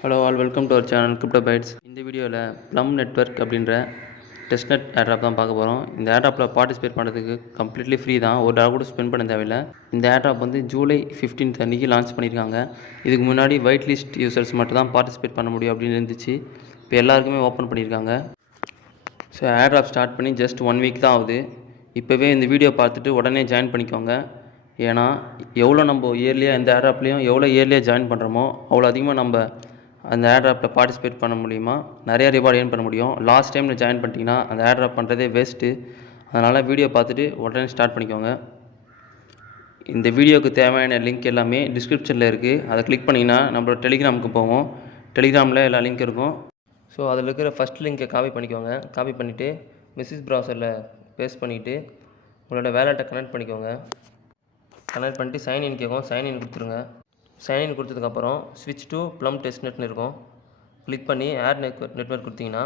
Hello all welcome to our channel Crypto Bytes. இந்த வீடியோவில் Plume network அப்படின்ற testnet airdrop தான் பார்க்க போகிறோம். இந்த ஏர்ட்ராப்பில் பார்ட்டிசிபேட் பண்ணுறதுக்கு கம்ப்ளீட்லி ஃப்ரீ தான், ஒரு டாலர் கூட ஸ்பெண்ட் பண்ண தேவையில்லை. இந்த ஏர்ட்ராப் வந்து ஜூலை 15 அன்றைக்கி லான்ச் பண்ணியிருக்காங்க. இதுக்கு முன்னாடி ஒயிட் லிஸ்ட் யூசர்ஸ் மட்டும் தான் பார்ட்டிசிபேட் பண்ண முடியும் அப்படின்னு இருந்துச்சு. இப்போ எல்லாருக்குமே ஓப்பன் பண்ணியிருக்காங்க. ஸோ ஏர்ட்ராப் ஸ்டார்ட் பண்ணி ஜஸ்ட் 1 வீக் தான் ஆகுது. இப்போவே இந்த வீடியோ பார்த்துட்டு உடனே ஜாயின் பண்ணிக்கோங்க. ஏன்னா எவ்வளோ நம்ம இயர்லியாக இந்த ஏர்ட்ராப்லேயும் எவ்வளோ இயர்லியாக ஜாயின் பண்ணுறோமோ அவ்வளோ அதிகமாக நம்ம அந்த ஏர்ட்ராப்பில் பார்ட்டிசிபேட் பண்ண முடியுமா, நிறையா ரிவார்டு ஏர்ன் பண்ண முடியும். லாஸ்ட் டைமில் ஜாயின் பண்ணிட்டீங்கன்னா அந்த ஏர்ட்ராப் பண்ணுறதே வேஸ்ட்டு. அதனால் வீடியோ பார்த்துட்டு உடனே ஸ்டார்ட் பண்ணிக்கோங்க. இந்த வீடியோவுக்கு தேவையான லிங்க் எல்லாமே டிஸ்கிரிப்ஷனில் இருக்குது. அதை கிளிக் பண்ணிங்கன்னா நம்மளோட டெலிகிராமுக்கு போவோம். டெலிகிராமில் எல்லா லிங்க் இருக்கும். ஸோ அதில் இருக்கிற ஃபஸ்ட் லிங்க்கை காப்பி பண்ணிக்கோங்க. காப்பி பண்ணிவிட்டு மெசேஜ் ப்ரௌசரில் பேஸ்ட் பண்ணிவிட்டு உங்களோட வேலெட்டை கனெக்ட் பண்ணிக்கோங்க. கனெக்ட் பண்ணிட்டு சைன்இன் கேட்கும், சைன்இன் கொடுத்துருங்க. சைன்இன் கொடுத்ததுக்கப்புறம் ஸ்விட்ச் டு ப்ளம் டெஸ்ட்நெட்னு இருக்கும். கிளிக் பண்ணி ஆட் நெட்வொர்க் கொடுத்தீங்கன்னா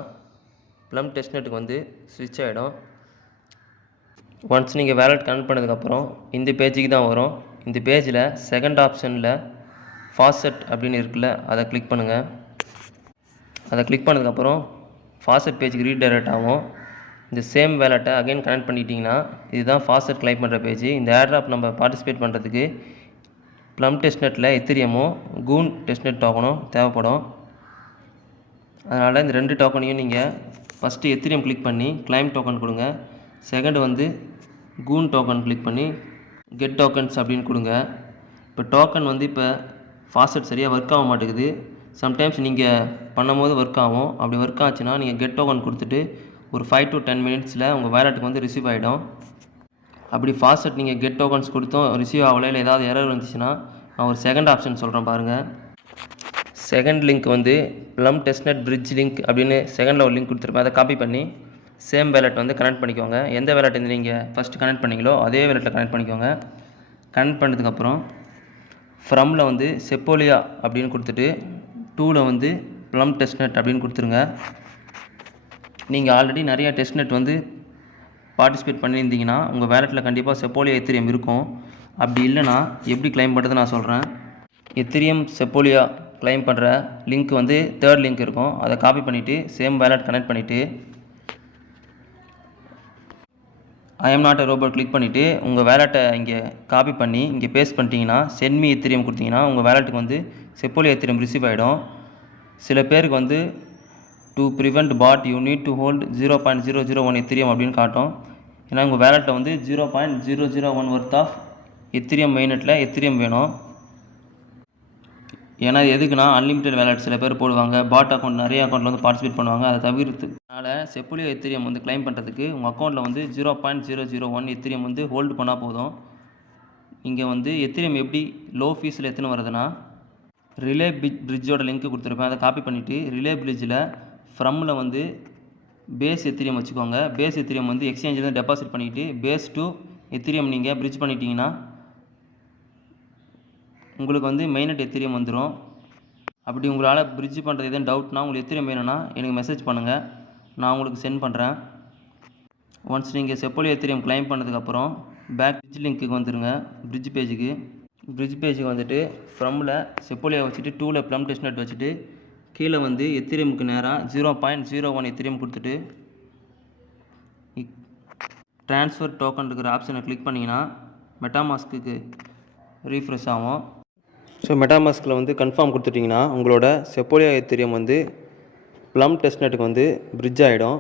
ப்ளம் டெஸ்ட்நெட்டுக்கு வந்து ஸ்விட்ச் ஆகிடும். ஒன்ஸ் நீங்கள் வேலெட் கனெக்ட் பண்ணதுக்கப்புறம் இந்த பேஜுக்கு தான் வரும். இந்த பேஜில் செகண்ட் ஆப்ஷனில் ஃபாஸ்ட் அப்படின்னு இருக்குல்ல, அதை கிளிக் பண்ணுங்கள். அதை கிளிக் பண்ணதுக்கப்புறம் ஃபாஸ்ட் பேஜுக்கு ரீடைரக்ட் ஆகும். இந்த சேம் வேலெட்டை அகைன் கனெக்ட் பண்ணிட்டீங்கன்னா இதுதான் ஃபாஸ்ட் கிளைம் பண்ணுற பேஜ். இந்த ஏர்ட்ராப் நம்ம பார்ட்டிசிபேட் பண்ணுறதுக்கு ப்ளம் டெஸ்ட்நெட்டில் எத்திரியமும் கூன் டெஸ்ட்நெட் டோக்கனும் தேவைப்படும். அதனால் இந்த 2 டோக்கனையும் நீங்கள் ஃபஸ்ட்டு எத்திரியம் கிளிக் பண்ணி கிளைம் டோக்கன் கொடுங்க. செகண்டு வந்து கூன் டோக்கன் கிளிக் பண்ணி கெட் டோக்கன்ஸ் அப்படின்னு கொடுங்க. இப்போ டோக்கன் வந்து இப்போ ஃபாஸ்ட் சரியாக ஒர்க் ஆக மாட்டேங்குது. சம்டைம்ஸ் நீங்கள் பண்ணும்போது ஒர்க் ஆகும். அப்படி ஒர்க் ஆச்சுன்னா நீங்கள் கெட் டோக்கன் கொடுத்துட்டு ஒரு 5 to 10 மினிட்ஸில் உங்கள் வேலெட்டுக்கு வந்து ரிசீவ் ஆகிடும். அப்படி ஃபாஸ்ட் நீங்கள் கெட் டோக்கன்ஸ் கொடுத்தும் ரிசீவ் ஆகலை, இல்லை ஏதாவது எரர் வந்துச்சுன்னா நான் ஒரு செகண்ட் ஆப்ஷன் சொல்கிறேன் பாருங்கள். செகண்ட் லிங்க் வந்து ப்ளம் டெஸ்ட்நெட் பிரிட்ஜ் லிங்க் அப்படின்னு செகண்டில் ஒரு லிங்க் கொடுத்துருப்பேன். அதை காப்பி பண்ணி சேம் வேலெட் வந்து கனெக்ட் பண்ணிக்கோங்க. எந்த வேலெட் வந்து நீங்கள் ஃபஸ்ட்டு கனெக்ட் பண்ணிங்களோ அதே வேலெட்டில் கனெக்ட் பண்ணிக்கோங்க. கனெக்ட் பண்ணதுக்கப்புறம் ஃப்ரமில் வந்து செப்போலியா அப்படின்னு கொடுத்துட்டு 2ல் வந்து ப்ளம் டெஸ்ட்நெட் அப்படின்னு கொடுத்துருங்க. நீங்கள் ஆல்ரெடி நிறையா டெஸ்ட்நெட் வந்து பார்ட்டிசிபேட் பண்ணியிருந்தீங்கன்னா உங்கள் வேலெட்டில் கண்டிப்பாக செப்போலியா எத்திரியம் இருக்கும். அப்படி இல்லைனா எப்படி கிளைம் பண்ணுறது நான் சொல்கிறேன். எத்திரியம் செப்போலியா கிளைம் பண்ணுற லிங்க் வந்து 3rd லிங்க் இருக்கும். அதை காப்பி பண்ணிவிட்டு சேம் வேலெட் கனெக்ட் பண்ணிவிட்டு I am not a robot click பண்ணிவிட்டு உங்கள் வேலெட்டை இங்கே காப்பி பண்ணி இங்கே பேஸ்ட் பண்ணிட்டீங்கன்னா சென்ட் மீ எத்திரியம் கொடுத்தீங்கன்னா உங்கள் வேலெட்டுக்கு வந்து செப்போலியா எத்திரியம் ரிசீவ் ஆகிடும். சில பேருக்கு வந்து to prevent bot you need to hold 0.001 Ethereum அப்படின்னு காட்டும். ஏன்னா உங்கள் வேலெட்டில் வந்து 0.001 ஒர்த் ஆஃப் எத்திரியம் மெயினெட்டில் எத்திரியம் வேணும். ஏன்னா எதுக்குன்னா அன்லிமிட்டட் வேலெட் சில பேர் போடுவாங்க, பாட் அக்கௌண்ட் நிறைய அக்கௌண்ட்டில் வந்து பார்ட்டிசிபேட் பண்ணுவாங்க. அதை தவிர்த்து அதனால் செப்போலியா எத்திரியம் வந்து கிளைம் பண்ணுறதுக்கு உங்கள் அக்கௌண்ட்டில் வந்து 0.001 எத்திரியம் வந்து ஹோல்டு பண்ணால் போதும். இங்கே வந்து எத்திரியம் எப்படி லோ ஃபீஸில் எத்தனை வருதுன்னா ரிலே பிரிட்ஜோட லிங்க் கொடுத்துருப்பேன். அதை காப்பி பண்ணிவிட்டு ரிலே பிரிட்ஜில் ஃப்ரம்மில் வந்து பேஸ் எத்திரியம் வச்சுக்கோங்க. பேஸ் எத்திரியம் வந்து எக்ஸ்சேஞ்சில் டெபாசிட் பண்ணிவிட்டு பேஸ் டு எத்திரியம் நீங்கள் பிரிட்ஜ் பண்ணிட்டீங்கன்னா உங்களுக்கு வந்து மெயினட் எத்திரியம் வந்துடும். அப்படி உங்களால் பிரிட்ஜ் பண்ணுறது எதுவும் டவுட்னா உங்களுக்கு எத்திரியம் வேணும்னா எனக்கு மெசேஜ் பண்ணுங்கள், நான் உங்களுக்கு சென்ட் பண்ணுறேன். ஒன்ஸ் நீங்கள் செப்போலியா எத்திரியம் கிளைம் பண்ணதுக்கப்புறம் பேக் பிரிட்ஜ் லிங்க்குக்கு வந்துடுங்க. பிரிட்ஜ் பேஜுக்கு வந்துட்டு ஃப்ரம்மில் செப்போலியா வச்சுட்டு 2ல் ப்ளம் டெஸ்ட்நெட் வச்சுட்டு கீழே வந்து எத்திரியமுக்கு நேராக 0.01 எத்திரியம் கொடுத்துட்டு ட்ரான்ஸ்ஃபர் டோக்கன் இருக்கிற ஆப்ஷனை கிளிக் பண்ணிங்கன்னா மெட்டாமாஸ்க்கு ரீஃப்ரெஷ் ஆகும். ஸோ மெட்டாமாஸ்கில் வந்து கன்ஃபார்ம் கொடுத்துட்டிங்கன்னா உங்களோட செப்போலியா எத்திரியம் வந்து ப்ளம் டெஸ்ட்நெட்டுக்கு வந்து பிரிட்ஜ் ஆகிடும்.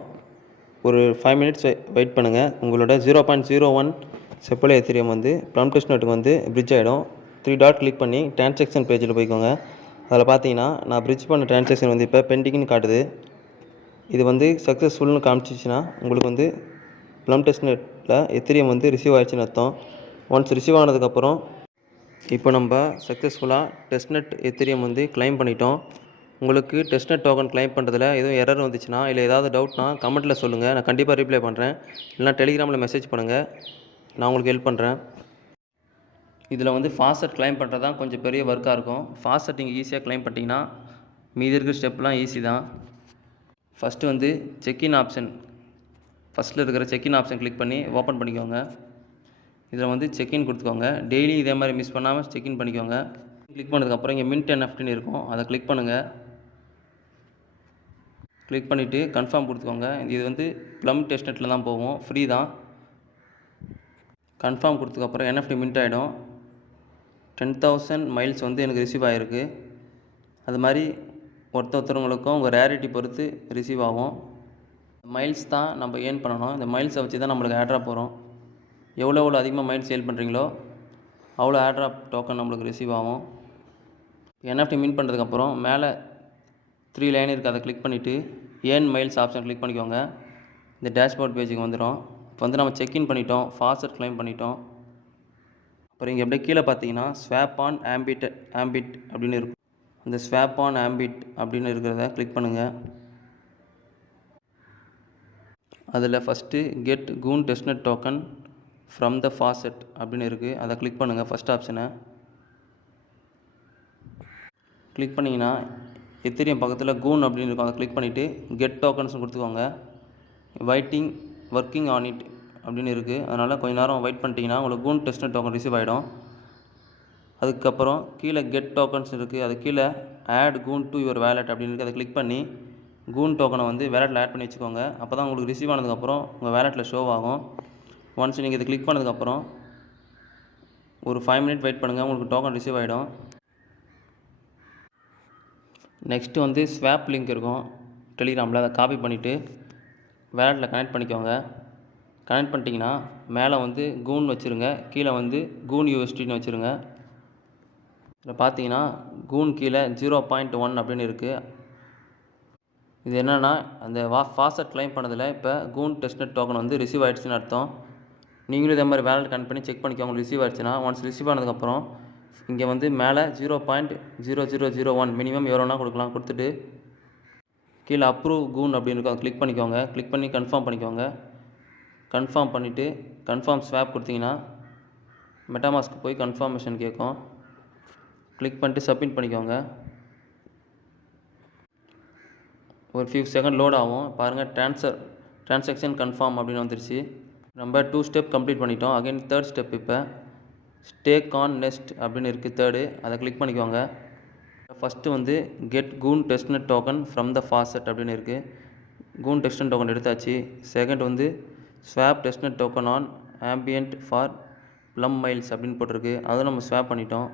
ஒரு 5 மினிட்ஸ் வெயிட் பண்ணுங்கள். உங்களோட 0.01 செப்போலியா எத்திரியம் வந்து ப்ளம் டெஸ்ட்நெட்டுக்கு வந்து பிரிட்ஜ் ஆகிடும். 3 டாட் கிளிக் பண்ணி டிரான்சாக்ஷன் பேஜில் போய்க்கோங்க. அதில் பார்த்தீங்கன்னா நான் பிரிட்ஜ் பண்ண டிரான்சாக்ஷன் வந்து இப்போ பெண்டிங்னு காட்டுது. இது வந்து சக்ஸஸ்ஃபுல்னு காமிச்சிச்சுன்னா உங்களுக்கு வந்து ப்ளம் டெஸ்ட்நெட்டில் எத்திரியம் வந்து ரிசீவ் ஆகிடுச்சுன்னு அர்த்தம். ஒன்ஸ் ரிசீவ் ஆனதுக்கப்புறம் இப்போ நம்ம சக்ஸஸ்ஃபுல்லாக டெஸ்ட்நெட் எத்திரியம் வந்து கிளைம் பண்ணிட்டோம். உங்களுக்கு டெஸ்ட்நெட் டோக்கன் கிளைம் பண்ணுறதுல எதுவும் எரர் வந்துச்சுன்னா இல்லை ஏதாவது டவுட்னா கமெண்ட்டில் சொல்லுங்கள், நான் கண்டிப்பாக ரிப்ளை பண்ணுறேன். இல்லைனா டெலிகிராமில் மெசேஜ் பண்ணுங்கள், நான் உங்களுக்கு ஹெல்ப் பண்ணுறேன். இதில் வந்து ஃபாஸ்ட் கிளைம் பண்ணுறது தான் கொஞ்சம் பெரிய ஒர்க்காக இருக்கும். ஃபாஸ்ட் நீங்கள் ஈஸியாக கிளைம் பண்ணிட்டீங்கன்னா மீதி இருக்கிற ஸ்டெப்லாம் ஈஸி தான். ஃபஸ்ட்டு வந்து செக்இன் ஆப்ஷன், ஃபஸ்ட்டில் இருக்கிற செக்இன் ஆப்ஷன் கிளிக் பண்ணி ஓப்பன் பண்ணிக்கோங்க. இதில் வந்து செக்இன் கொடுத்துக்கோங்க. டெய்லி இதே மாதிரி மிஸ் பண்ணாமல் செக்இன் பண்ணிக்கோங்க. கிளிக் பண்ணதுக்கப்புறம் இங்கே மின்ட் NFTன்னு இருக்கும், அதை கிளிக் பண்ணுங்கள். கிளிக் பண்ணிவிட்டு கன்ஃபார்ம் கொடுத்துக்கோங்க. இது வந்து ப்ளம் டெஸ்ட்நெட்டில் தான் போகும், ஃப்ரீ தான். கன்ஃபார்ம் கொடுத்ததுக்கப்புறம் NFT மின்ட் ஆகிடும். 10,000 மைல்ஸ் வந்து எனக்கு ரிசீவ் ஆகிருக்கு. அது மாதிரி ஒருத்தவங்களுக்கும் உங்கள் ரேரிட்டி பொறுத்து ரிசீவ் ஆகும். மைல்ஸ் தான் நம்ம ஏர்ன் பண்ணணும். இந்த மைல்ஸை வச்சு தான் நம்மளுக்கு ஏர்ட்ராப் வரும். எவ்வளோ அதிகமாக மைல்ஸ் சேல் பண்ணுறீங்களோ அவ்வளோ ஏர்ட்ராப் டோக்கன் நம்மளுக்கு ரிசீவ் ஆகும். NFT மின்ட் பண்ணுறதுக்கப்புறம் மேலே 3 லைன் இருக்குது, அதை கிளிக் பண்ணிவிட்டு ஏர்ன் மைல்ஸ் ஆப்ஷன் கிளிக் பண்ணிக்கோங்க. இந்த டேஷ்போர்ட் பேஜுக்கு வந்துடும். இப்போ வந்து நம்ம செக்இன் பண்ணிட்டோம், ஃபாஸ்ட் கிளைம் பண்ணிட்டோம். அப்புறம் இங்கே அப்படியே கீழே பார்த்தீங்கன்னா ஸ்வாப் ஆன் ஆம்பிட் அப்படின்னு இருக்கும். அந்த ஸ்வாப் ஆன் ஆம்பிட் அப்படின்னு இருக்கிறத கிளிக் பண்ணுங்கள். அதில் first get Goon testnet token from the faucet அப்படின்னு இருக்குது, அதை கிளிக் பண்ணுங்கள். ஃபஸ்ட் ஆப்ஷனை கிளிக் பண்ணிங்கன்னா எத்திரியம் பக்கத்தில் கூன் அப்படின்னு இருக்கும், அதை கிளிக் பண்ணிவிட்டு கெட் டோக்கன்ஸ் கொடுத்துக்கோங்க. ஒர்க்கிங் ஆன் இட் அப்படின்னு இருக்குது, அதனால் கொஞ்சம் நேரம் வெயிட் பண்ணிட்டீங்கன்னா உங்களுக்கு கூன் டெஸ்ட்நெட் டோக்கன் ரிசீவ் ஆகிடும். அதுக்கப்புறம் கீழே கெட் டோக்கன்ஸ் இருக்குது, அது கீழே add Goon to your wallet அப்படின்னு இருக்குது, அதை கிளிக் பண்ணி கூன் டோக்கனை வந்து வேலெட்டில் ஆட் பண்ணி வச்சுக்கோங்க. அப்போ தான் உங்களுக்கு ரிசீவ் ஆனதுக்கப்புறம் உங்கள் வேலெட்டில் ஷோ ஆகும். ஒன்ஸ் நீங்கள் இதை கிளிக் பண்ணதுக்கப்புறம் ஒரு 5 மினிட் வெயிட் பண்ணுங்கள், உங்களுக்கு டோக்கன் ரிசீவ் ஆகிடும். நெக்ஸ்ட்டு வந்து ஸ்வாப் லிங்க் இருக்கும் டெலிகிராமில், அதை காப்பி பண்ணிவிட்டு வேலெட்டில் கனெக்ட் பண்ணிக்கோங்க. கனெக்ட் பண்ணிட்டீங்கன்னா மேலே வந்து கூன் வச்சுருங்க, கீழே வந்து கூன் USDன்னு வச்சுருங்க. இதில் பார்த்தீங்கன்னா கூன் கீழே 0.1 அப்படின்னு இருக்குது. இது என்னென்னா அந்த ஃபாஸ்ட் கிளைம் பண்ணதில் இப்போ கூன் டெஸ்ட்நெட் டோக்கன் வந்து ரிசீவ் ஆகிடுச்சுன்னு அர்த்தம். நீங்களும் இதே மாதிரி வேலெட் கனெக்ட் பண்ணி செக் பண்ணிக்கோங்க ரிசீவ் ஆகிடுச்சுன்னா. ஒன்ஸ் ரிசீவ் ஆனதுக்கப்புறம் இங்கே வந்து மேலே 0.0001 மினிமம் எவ்வளோனா கொடுக்கலாம். கொடுத்துட்டு கீழே அப்ரூவ் கூன் அப்படின்னு இருக்கும், அதை கிளிக் பண்ணிக்கோங்க. கிளிக் பண்ணி கன்ஃபார்ம் பண்ணிக்கோங்க. கன்ஃபார்ம் பண்ணிவிட்டு கன்ஃபார்ம் ஸ்வாப் கொடுத்தீங்கன்னா மெட்டாமாஸ்க்கு போய் கன்ஃபார்மேஷன் கேட்கும். கிளிக் பண்ணிட்டு சப்மிட் பண்ணிக்கோங்க. ஒரு ஃபியூ செகண்ட் லோட் ஆகும். பாருங்கள் ட்ரான்சாக்ஷன் கன்ஃபார்ம் அப்படின்னு வந்துருச்சு. நம்ம 2 ஸ்டெப் கம்ப்ளீட் பண்ணிட்டோம். அகைன் 3rd ஸ்டெப் இப்போ ஸ்டேக் ஆன் நெஸ்ட் அப்படின்னு இருக்குது, 3rd, அதை கிளிக் பண்ணிக்கோங்க. ஃபஸ்ட்டு வந்து get Goon testnet token from the faucet அப்படின்னு இருக்குது, கூன் டெஸ்ட்நெட் டோக்கன் எடுத்தாச்சு. செகண்ட் வந்து swap testnet token on Ambient for Plume miles அப்படின்னு போட்டிருக்கு, அதை நம்ம ஸ்வாப் பண்ணிட்டோம்.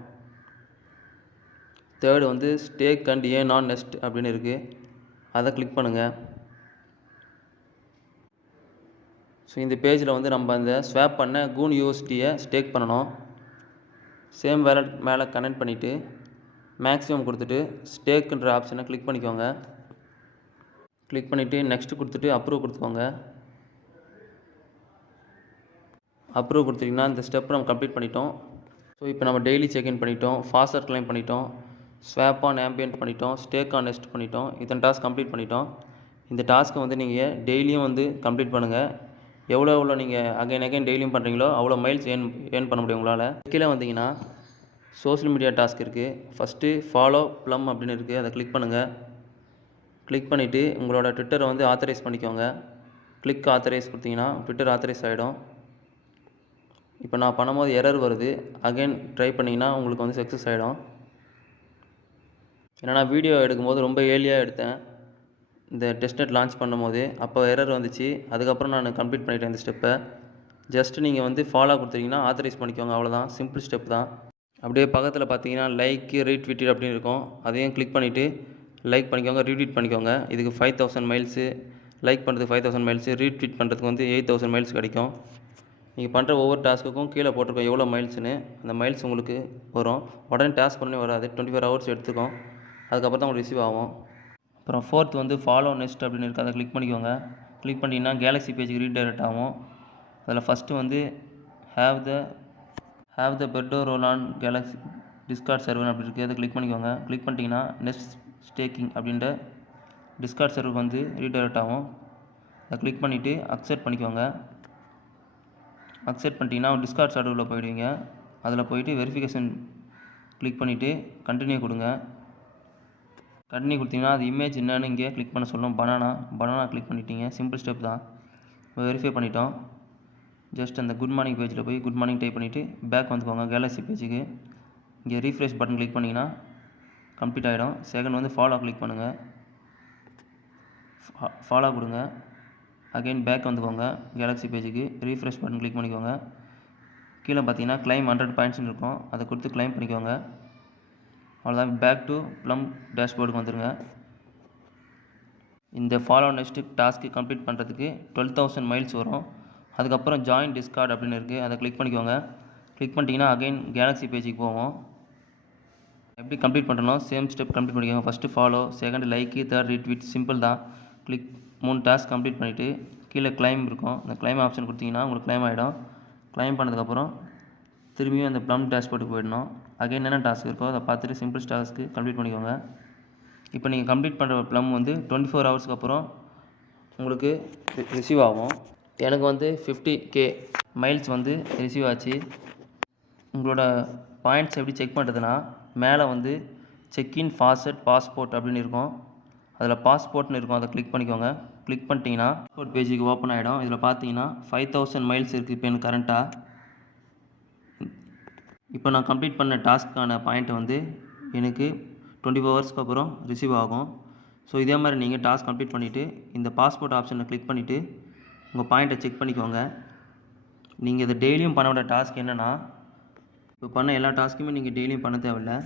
3rd வந்து stake and earn on Nest அப்படின்னு இருக்குது, அதை கிளிக் பண்ணுங்கள். ஸோ இந்த பேஜில் வந்து நம்ம அந்த ஸ்வாப் பண்ண கூன் USDயை ஸ்டேக் பண்ணணும். சேம் வேலட் மேலே கனெக்ட் பண்ணிவிட்டு மேக்ஸிமம் கொடுத்துட்டு ஸ்டேக்குன்ற ஆப்ஷனை கிளிக் பண்ணிக்கோங்க. கிளிக் பண்ணிவிட்டு நெக்ஸ்ட்டு கொடுத்துட்டு அப்ரூவ் கொடுத்துக்கோங்க. அப்ரூவ் கொடுத்துட்டிங்கன்னா இந்த ஸ்டெப் நம்ம கம்ப்ளீட் பண்ணிட்டோம். ஸோ இப்போ நம்ம டெய்லி செக்இன் பண்ணிட்டோம், ஃபாஸ்ட் கிளைம் பண்ணிட்டோம், ஸ்வாப் ஆன் ஆம்பியன்ட் பண்ணிட்டோம், ஸ்டேக் ஆன் நெஸ்ட் பண்ணிட்டோம். இத்தனை டாஸ்க் கம்ப்ளீட் பண்ணிட்டோம். இந்த டாஸ்க்கை வந்து நீங்கள் டெய்லியும் வந்து கம்ப்ளீட் பண்ணுங்கள். எவ்வளோ நீங்கள் அகைன் டெய்லியும் பண்ணுறீங்களோ அவ்வளோ மைல்ஸ் ஏர்ன் பண்ண முடியும் உங்களால். கீழே வந்தீங்கன்னா சோஷியல் மீடியா டாஸ்க் இருக்குது. ஃபஸ்ட்டு ஃபாலோ ப்ளம் அப்படின்னு இருக்குது, அதை கிளிக் பண்ணுங்கள். கிளிக் பண்ணிவிட்டு உங்களோட ட்விட்டரை வந்து ஆத்தரைஸ் பண்ணிக்கோங்க. கிளிக் ஆத்தரைஸ் கொடுத்தீங்கன்னா ட்விட்டர் ஆத்தரைஸ் ஆகிடும். இப்போ நான் பண்ணும்போது எரர் வருது, அகைன் ட்ரை பண்ணிங்கன்னா உங்களுக்கு வந்து சக்ஸஸ் ஆகிடும். ஏன்னா நான் வீடியோ எடுக்கும்போது ரொம்ப ஏர்லியாக எடுத்தேன் இந்த டெஸ்ட்நெட் லான்ச் பண்ணும்போது, அப்போ எரர் வந்துச்சு. அதுக்கப்புறம் நான் கம்ப்ளீட் பண்ணிட்டேன் இந்த ஸ்டெப்பை. ஜஸ்ட்டு நீங்கள் வந்து ஃபாலோ கொடுத்துட்டிங்கன்னா ஆத்தரைஸ் பண்ணிக்கோங்க, அவ்வளோதான், சிம்பிள் ஸ்டெப் தான். அப்படியே பக்கத்தில் பார்த்தீங்கன்னா லைக் ரீட்வீட் அப்படின்னு இருக்கும், அதையும் கிளிக் பண்ணிவிட்டு லைக் பண்ணிக்கோங்க, ரீட்வீட் பண்ணிக்கோங்க. இதுக்கு 5000 மைல்ஸு, லைக் பண்ணுறதுக்கு 5000 மைல்ஸு, ரீட்வீட் பண்ணுறதுக்கு வந்து 8000 மைல்ஸ் கிடைக்கும். நீங்கள் பண்ணுற ஒவ்வொரு டாஸ்க்குக்கும் கீழே போட்டிருக்கோம் எவ்வளோ மைல்ஸ்னு, அந்த மைல்ஸ் உங்களுக்கு வரும். உடனே டாஸ்க் பண்ணி வராது, 24 ஹவர்ஸ் எடுத்துக்கும். அதுக்கப்புறம் தான் உங்களுக்கு ரிசீவ் ஆகும். அப்புறம் 4th வந்து ஃபாலோ நெஸ்ட் அப்படின்னு இருக்குது, அதை கிளிக் பண்ணிக்கோங்க. கிளிக் பண்ணிங்கன்னா கேலக்ஸி பேஜுக்கு ரீடைரக்ட் ஆகும். அதில் ஃபஸ்ட்டு வந்து ஹேவ் த பெர்டோ role on Galaxy Discord server அப்படி இருக்குது, அதை கிளிக் பண்ணிக்கோங்க. கிளிக் பண்ணிட்டீங்கன்னா நெஸ்ட் ஸ்டேக்கிங் அப்படின்ற டிஸ்கார்ட் சர்வருக்கு வந்து ரீடைரக்ட் ஆகும். அதை கிளிக் பண்ணிவிட்டு அக்செப்ட் பண்ணிக்கோங்க. அக்செப்ட் பண்ணிட்டீங்கன்னா டிஸ்கார்ட் சர்வரில் போயிடுவீங்க. அதில் போயிட்டு வெரிஃபிகேஷன் கிளிக் பண்ணிவிட்டு கண்டினியூ கொடுங்க. கண்டினியூ கொடுத்தீங்கன்னா அது இமேஜ் என்னன்னு இங்கே கிளிக் பண்ண சொல்லும், பனானா கிளிக் பண்ணிட்டீங்க. சிம்பிள் ஸ்டெப் தான். வெரிஃபை பண்ணிட்டோம். ஜஸ்ட் அந்த குட் மார்னிங் பேஜில் போய் குட் மார்னிங் டைப் பண்ணிவிட்டு பேக் வந்துக்கோங்க கேலக்ஸி பேஜுக்கு. இங்கே ரீஃப்ரெஷ் பட்டன் கிளிக் பண்ணிங்கன்னா கம்ப்ளீட் ஆகிடும். செகண்ட் வந்து ஃபாலோ கிளிக் பண்ணுங்கள். ஃபாலோ கொடுங்க. அகைன் பேக் வந்துக்கோங்க. கேலக்ஸி பேஜுக்கு ரீஃப்ரெஷ் பட்டன் கிளிக் பண்ணிக்கோங்க. கீழே பார்த்தீங்கன்னா கிளைம் 100 பாயிண்ட்ஸ்னு இருக்கும். அதை கொடுத்து கிளைம் பண்ணிக்கோங்க. அவ்வளோதான். பேக் டு ப்ளம் டேஷ்போர்டுக்கு வந்துடுங்க. இந்த ஃபாலோ நெக்ஸ்ட்டு டாஸ்க்கு கம்ப்ளீட் பண்ணுறதுக்கு 12,000 மைல்ஸ் வரும். அதுக்கப்புறம் ஜாயின் டிஸ்கார்ட் அப்படின்னு இருக்குது. அதை கிளிக் பண்ணிக்கோங்க. கிளிக் பண்ணிட்டீங்கன்னா அகைன் கேலக்ஸி பேஜுக்கு போவோம். எப்படி கம்ப்ளீட் பண்ணணும் சேம் ஸ்டெப் கம்ப்ளீட் பண்ணிக்கோங்க. First follow, second like, third retweet. Simple தான். கிளிக் 3 டாஸ்க் கம்ப்ளீட் பண்ணிவிட்டு கீழே கிளைம் இருக்கும். அந்த கிளைம் ஆப்ஷன் கொடுத்தீங்கன்னா உங்களுக்கு கிளைம் ஆகிடும். கிளைம் பண்ணதுக்கப்புறம் திரும்பியும் அந்த ப்ளம் டேஷ்போர்டுக்கு போயிடணும். அகைன் என்னென்ன டாஸ்க் இருக்கோ அதை பார்த்துட்டு சிம்பிள் டாஸ்க்கு கம்ப்ளீட் பண்ணிக்கோங்க. இப்போ நீங்கள் கம்ப்ளீட் பண்ணுற ப்ளம் வந்து 24 ஹவர்ஸ்க்கு அப்புறம் உங்களுக்கு ரிசீவ் ஆகும். எனக்கு வந்து 50K மைல்ஸ் வந்து ரிசீவ் ஆச்சு. உங்களோட பாயிண்ட்ஸ் எப்படி செக் பண்ணுறதுனா, மேலே வந்து செக்இன் ஃபாஸ்ட் பாஸ்போர்ட் அப்படின்னு இருக்கும். அதில் பாஸ்போர்ட்னு இருக்கும். அதை கிளிக் பண்ணிக்கோங்க. கிளிக் பண்ணிட்டீங்கன்னா பாஸ்போர்ட் பேஜுக்கு ஓப்பன் ஆகிடும். இதில் பார்த்தீங்கன்னா 5000 மைல்ஸ் இருக்குது இப்போ எனக்கு கரண்ட்டாக. இப்போ நான் கம்ப்ளீட் பண்ண டாஸ்க்கான பாயிண்ட்டை வந்து எனக்கு 24 ஹவர்ஸ்க்கு அப்புறம் ரிசீவ் ஆகும். ஸோ இதே மாதிரி நீங்கள் டாஸ்க் கம்ப்ளீட் பண்ணிவிட்டு இந்த பாஸ்போர்ட் ஆப்ஷனை கிளிக் பண்ணிவிட்டு உங்கள் பாயிண்ட்டை செக் பண்ணிக்கோங்க. நீங்கள் இதை டெய்லியும் பண்ண வேண்டிய டாஸ்க் என்னென்னா, இப்போ பண்ண எல்லா டாஸ்க்குமே நீங்கள் டெய்லியும் பண்ண தேவையில்லை.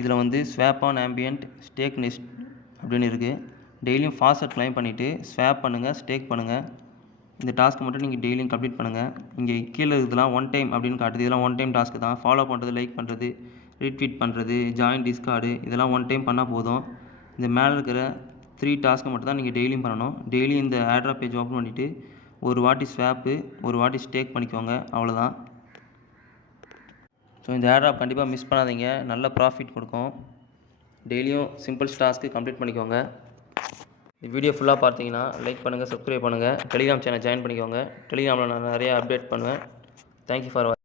இதில் வந்து swap on Ambient stake Nest அப்படின்னு இருக்குது. டெய்லியும் ஃபாஸ்ட் கிளைம் பண்ணிவிட்டு ஸ்வாப் பண்ணுங்கள், ஸ்டேக் பண்ணுங்கள். இந்த டாஸ்க்கு மட்டும் நீங்கள் டெய்லியும் கம்ப்ளீட் பண்ணுங்கள். இங்கே கீழே இதெல்லாம் ஒன் டைம் அப்படின்னு காட்டுது. இதெல்லாம் ஒன் டைம் டாஸ்க்கு தான். ஃபாலோ பண்ணுறது, லைக் பண்ணுறது, ரீட்வீட் பண்ணுறது, ஜாயின் டிஸ்கார்டு, இதெல்லாம் ஒன் டைம் பண்ணால் போதும். இந்த மேலே இருக்கிற 3 டாஸ்க்கை மட்டும் தான் நீங்கள் டெய்லியும் பண்ணணும். டெய்லியும் இந்த ஏர்ட்ராப் பேஜ் ஓப்பன் பண்ணிவிட்டு ஒரு வாட்டி ஸ்வாப்பு, ஒரு வாட்டி ஸ்டேக் பண்ணிக்கோங்க. அவ்வளோதான். ஸோ இந்த ஏர்ட்ராப் கண்டிப்பாக மிஸ் பண்ணாதீங்க. நல்ல ப்ராஃபிட் கொடுக்கும். டெய்லியும் சிம்பிள் டாஸ்க்கு கம்ப்ளீட் பண்ணிக்கோங்க. இந்த வீடியோ ஃபுல்லாக பார்த்தீங்கன்னா லைக் பண்ணுங்கள், சப்ஸ்கிரைப் பண்ணுங்கள். டெலிகிராம் சேனல் ஜாயின் பண்ணிக்கோங்க. டெலிகிராமில் நான் நிறைய அப்டேட் பண்ணுவேன். தேங்க்யூ ஃபார் வாட்சிங்.